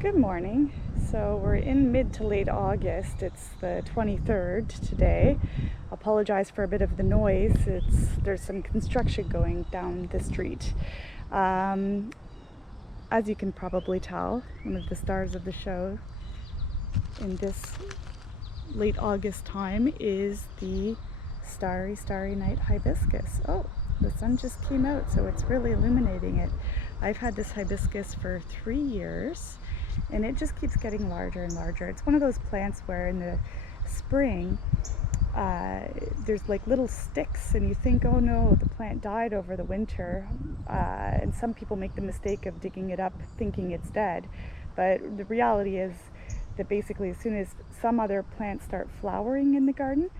Good morning. So we're in mid to late August. It's the 23rd today. Apologize for a bit of the noise. There's some construction going down the street. As you can probably tell, one of the stars of the show in this late August time is the Starry Starry Night Hibiscus. Oh, the sun just came out, so it's really illuminating it. I've had this hibiscus for 3 years and it just keeps getting larger and larger. It's one of those plants where in the spring there's like little sticks and you think, oh no, the plant died over the winter, and some people make the mistake of digging it up thinking it's dead, but the reality is that basically as soon as some other plants start flowering in the garden,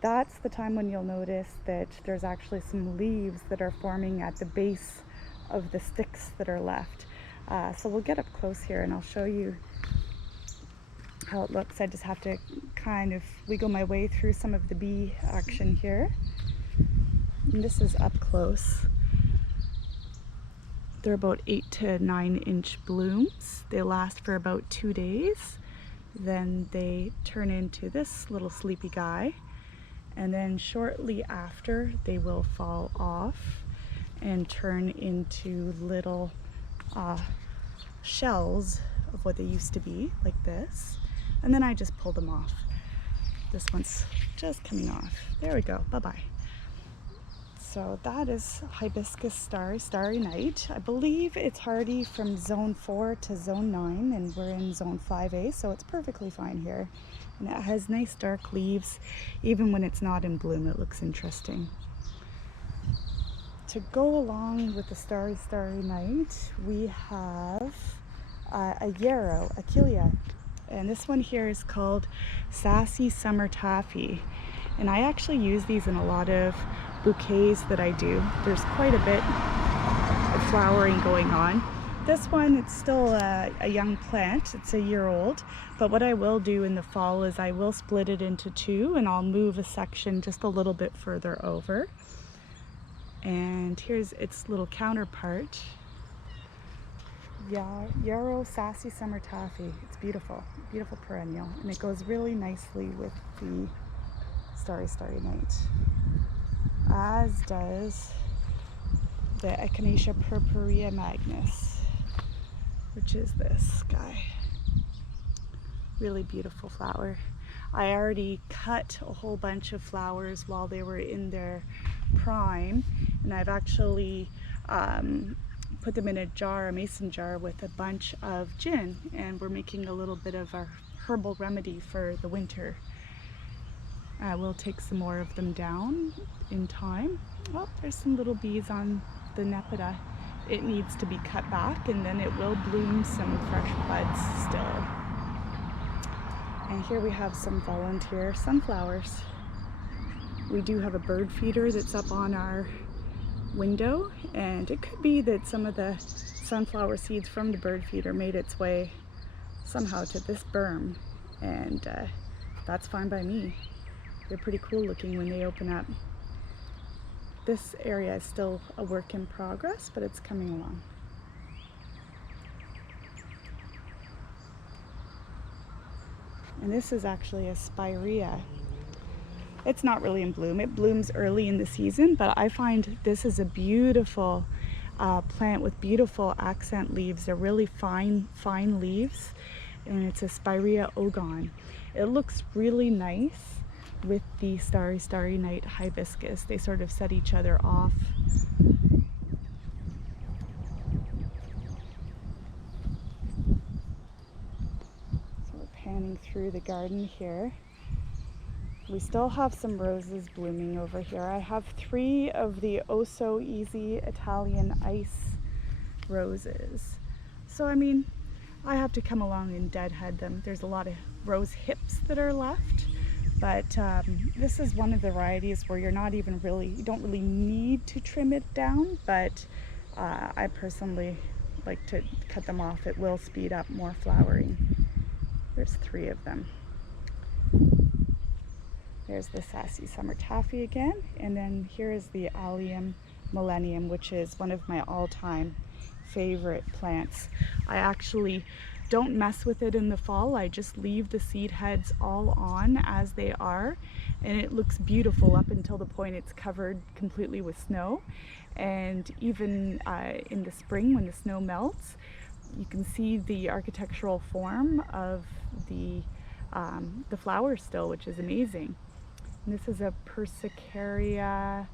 that's the time when you'll notice that there's actually some leaves that are forming at the base of the sticks that are left. So we'll get up close here and I'll show you how it looks. I just have to kind of wiggle my way through some of the bee action here. And this is up close. They're about 8 to 9 inch blooms. They last for about 2 days. Then they turn into this little sleepy guy. And then shortly after they will fall off and turn into little shells of what they used to be, like this. And then I just pull them off. This one's just coming off. There we go, bye-bye. So that is Hibiscus Starry Starry Night. I believe it's hardy from zone 4 to zone 9, and we're in zone 5A, so it's perfectly fine here. And it has nice dark leaves. Even when it's not in bloom, it looks interesting. To go along with the Starry Starry Night, we have a yarrow, a killia. And this one here is called Sassy Summer Taffy. And I actually use these in a lot of bouquets that I do. There's quite a bit of flowering going on. This one, it's still a young plant. It's a year old. But what I will do in the fall is I will split it into two and I'll move a section just a little bit further over. And here's its little counterpart. Yarrow Sassy Summer Taffy. It's beautiful, beautiful perennial, and it goes really nicely with the Starry Starry Night, as does the Echinacea purpurea magnus, which is this guy. Really beautiful flower. I already cut a whole bunch of flowers while they were in their prime, and I've actually put them in a jar, a mason jar, with a bunch of gin, and we're making a little bit of a herbal remedy for the winter. I will take some more of them down in time. Oh, there's some little bees on the nepeta. It needs to be cut back and then it will bloom some fresh buds still. And here we have some volunteer sunflowers. We do have a bird feeder that's up on our window, and it could be that some of the sunflower seeds from the bird feeder made its way somehow to this berm, and that's fine by me. They're pretty cool looking when they open up. This area is still a work in progress, but it's coming along. And this is actually a spirea. It's not really in bloom. It blooms early in the season, but I find this is a beautiful plant with beautiful accent leaves. They're really fine leaves, and it's a Spirea ogon. It looks really nice with the Starry Starry Night Hibiscus. They sort of set each other off. So we're panning through the garden here. We still have some roses blooming over here. I have 3 of the Oh So Easy Italian ice roses. So I mean, I have to come along and deadhead them. There's a lot of rose hips that are left, but this is one of the varieties where you don't really need to trim it down, but I personally like to cut them off. It will speed up more flowering. There's 3 of them. There's the Sassy Summer Taffy again, and then here is the Allium Millennium, which is one of my all-time favorite plants. I actually don't mess with it in the fall. I just leave the seed heads all on as they are, and it looks beautiful up until the point it's covered completely with snow. And even in the spring when the snow melts, you can see the architectural form of the flowers still, which is amazing. And this is a Persicaria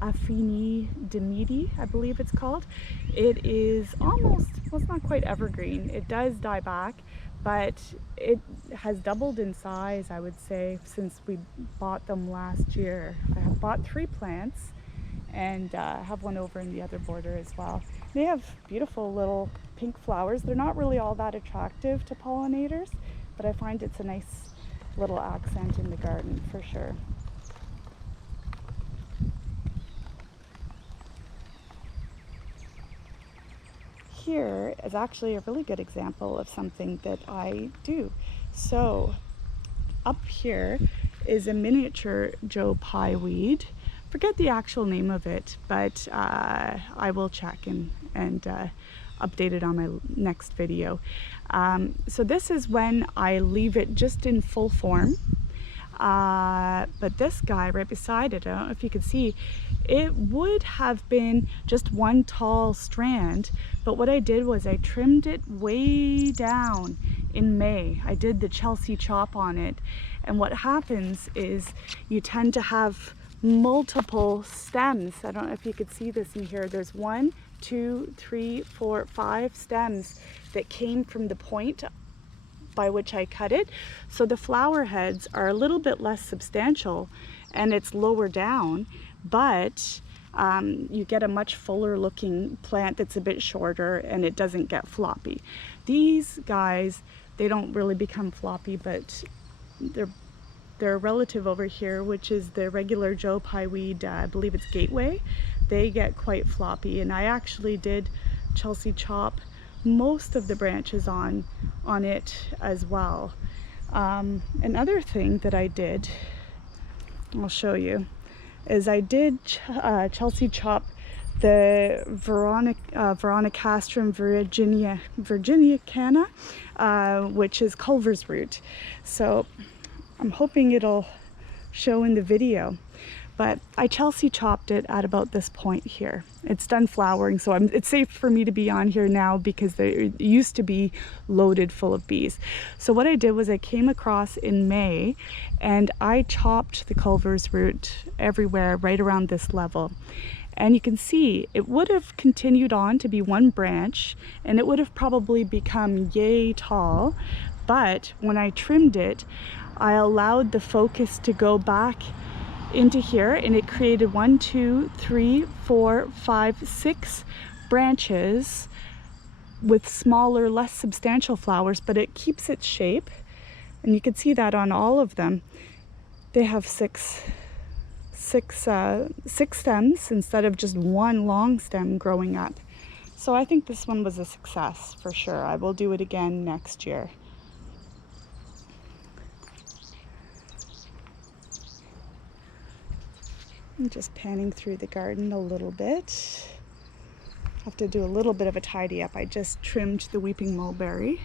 affini demidi, I believe it's called. It is almost, well, it's not quite evergreen. It does die back, but it has doubled in size, I would say, since we bought them last year. I have bought 3 plants and have one over in the other border as well. They have beautiful little pink flowers. They're not really all that attractive to pollinators, but I find it's a nice little accent in the garden for sure. Here is actually a really good example of something that I do. So up here is a miniature Joe Pye weed. Forget the actual name of it, but I will check and update it on my next video. So this is when I leave it just in full form. But this guy right beside it, I don't know if you can see, it would have been just one tall strand, but what I did was I trimmed it way down in May. I did the Chelsea chop on it, and what happens is you tend to have multiple stems. I don't know if you could see this in here. There's 1, 2, 3, 4, 5 stems that came from the point by which I cut it. So the flower heads are a little bit less substantial and it's lower down, but you get a much fuller looking plant that's a bit shorter and it doesn't get floppy. These guys, they don't really become floppy, but they're relative over here, which is the regular Joe Pye weed, I believe it's Gateway. They get quite floppy, and I actually did Chelsea chop most of the branches on it as well. Another thing that I did, I'll show you, is I did Chelsea chop the Veronicastrum virginiana, which is Culver's root. So I'm hoping it'll show in the video, but I Chelsea chopped it at about this point here. It's done flowering, so it's safe for me to be on here now because they used to be loaded full of bees. So what I did was I came across in May and I chopped the Culver's root everywhere right around this level. And you can see it would have continued on to be one branch and it would have probably become yay tall. But when I trimmed it, I allowed the focus to go back into here and it created 1, 2, 3, 4, 5, 6 branches with smaller, less substantial flowers, but it keeps its shape. And you can see that on all of them. They have six stems instead of just one long stem growing up. So I think this one was a success for sure. I will do it again next year. I'm just panning through the garden a little bit. Have to do a little bit of a tidy up. I just trimmed the weeping mulberry.